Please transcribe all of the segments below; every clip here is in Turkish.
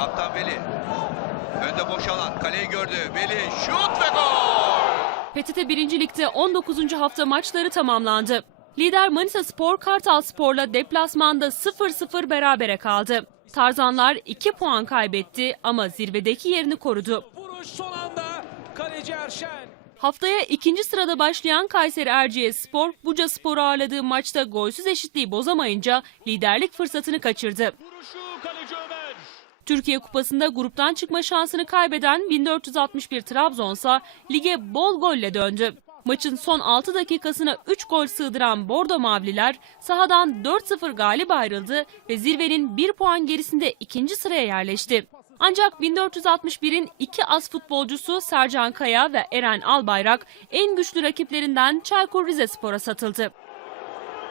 Kaptan Veli. Önde boş alan. Kaleyi gördü. Veli şut ve gol. PTT 1. Lig'de 19. hafta maçları tamamlandı. Lider Manisa Spor Kartal Spor'la deplasmanda 0-0 berabere kaldı. Tarzanlar 2 puan kaybetti ama zirvedeki yerini korudu. Vuruş son anda kaleci Erşen. Haftaya ikinci sırada başlayan Kayseri Erciyes Spor, Buca Spor'u ağırladığı maçta golsüz eşitliği bozamayınca liderlik fırsatını kaçırdı. Türkiye Kupası'nda gruptan çıkma şansını kaybeden 1461 Trabzonsa lige bol golle döndü. Maçın son 6 dakikasına 3 gol sığdıran Bordo Mavliler sahadan 4-0 galip ayrıldı ve zirvenin 1 puan gerisinde ikinci sıraya yerleşti. Ancak 1461'in iki az futbolcusu Sercan Kaya ve Eren Albayrak en güçlü rakiplerinden Çaykur Rizespor'a satıldı.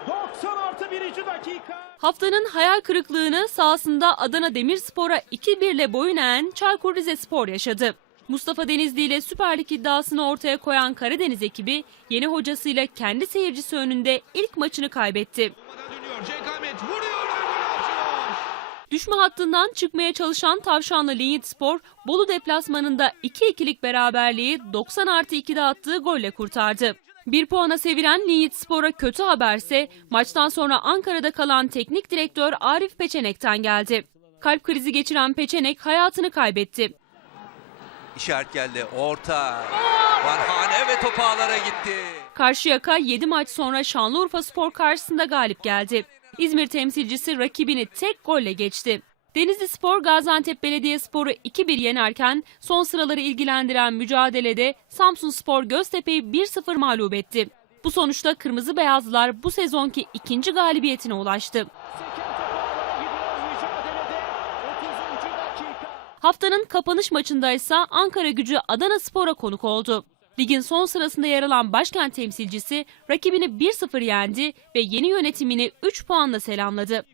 90 artı 1. dakika. Haftanın hayal kırıklığını sahasında Adana Demirspor'a 2-1 ile boyun eğen Çaykur Rizespor yaşadı. Mustafa Denizli ile Süper Lig iddiasını ortaya koyan Karadeniz ekibi yeni hocasıyla kendi seyircisi önünde ilk maçını kaybetti. Düşme hattından çıkmaya çalışan Tavşanlı Linyit Spor, Bolu deplasmanında 2-2'lik beraberliği 90 artı 2'de attığı golle kurtardı. Bir puana sevilen Linyit Spor'a kötü haberse maçtan sonra Ankara'da kalan teknik direktör Arif Peçenek'ten geldi. Kalp krizi geçiren Peçenek hayatını kaybetti. İşaret geldi. Orta. Vanhane ve top ağlara gitti. Karşıyaka 7 maç sonra Şanlıurfa Spor karşısında galip geldi. İzmir temsilcisi rakibini tek golle geçti. Denizli Spor Gaziantep Belediyespor'u 2-1 yenerken son sıraları ilgilendiren mücadelede Samsun Spor Göztepe'yi 1-0 mağlup etti. Bu sonuçta Kırmızı Beyazlılar bu sezonki ikinci galibiyetine ulaştı. Seken topu gidiyor mücadelede. 30. dakika. Haftanın kapanış maçında ise Ankara gücü Adana Spor'a konuk oldu. Ligin son sırasında yer alan başkent temsilcisi rakibini 1-0 yendi ve yeni yönetimini 3 puanla selamladı.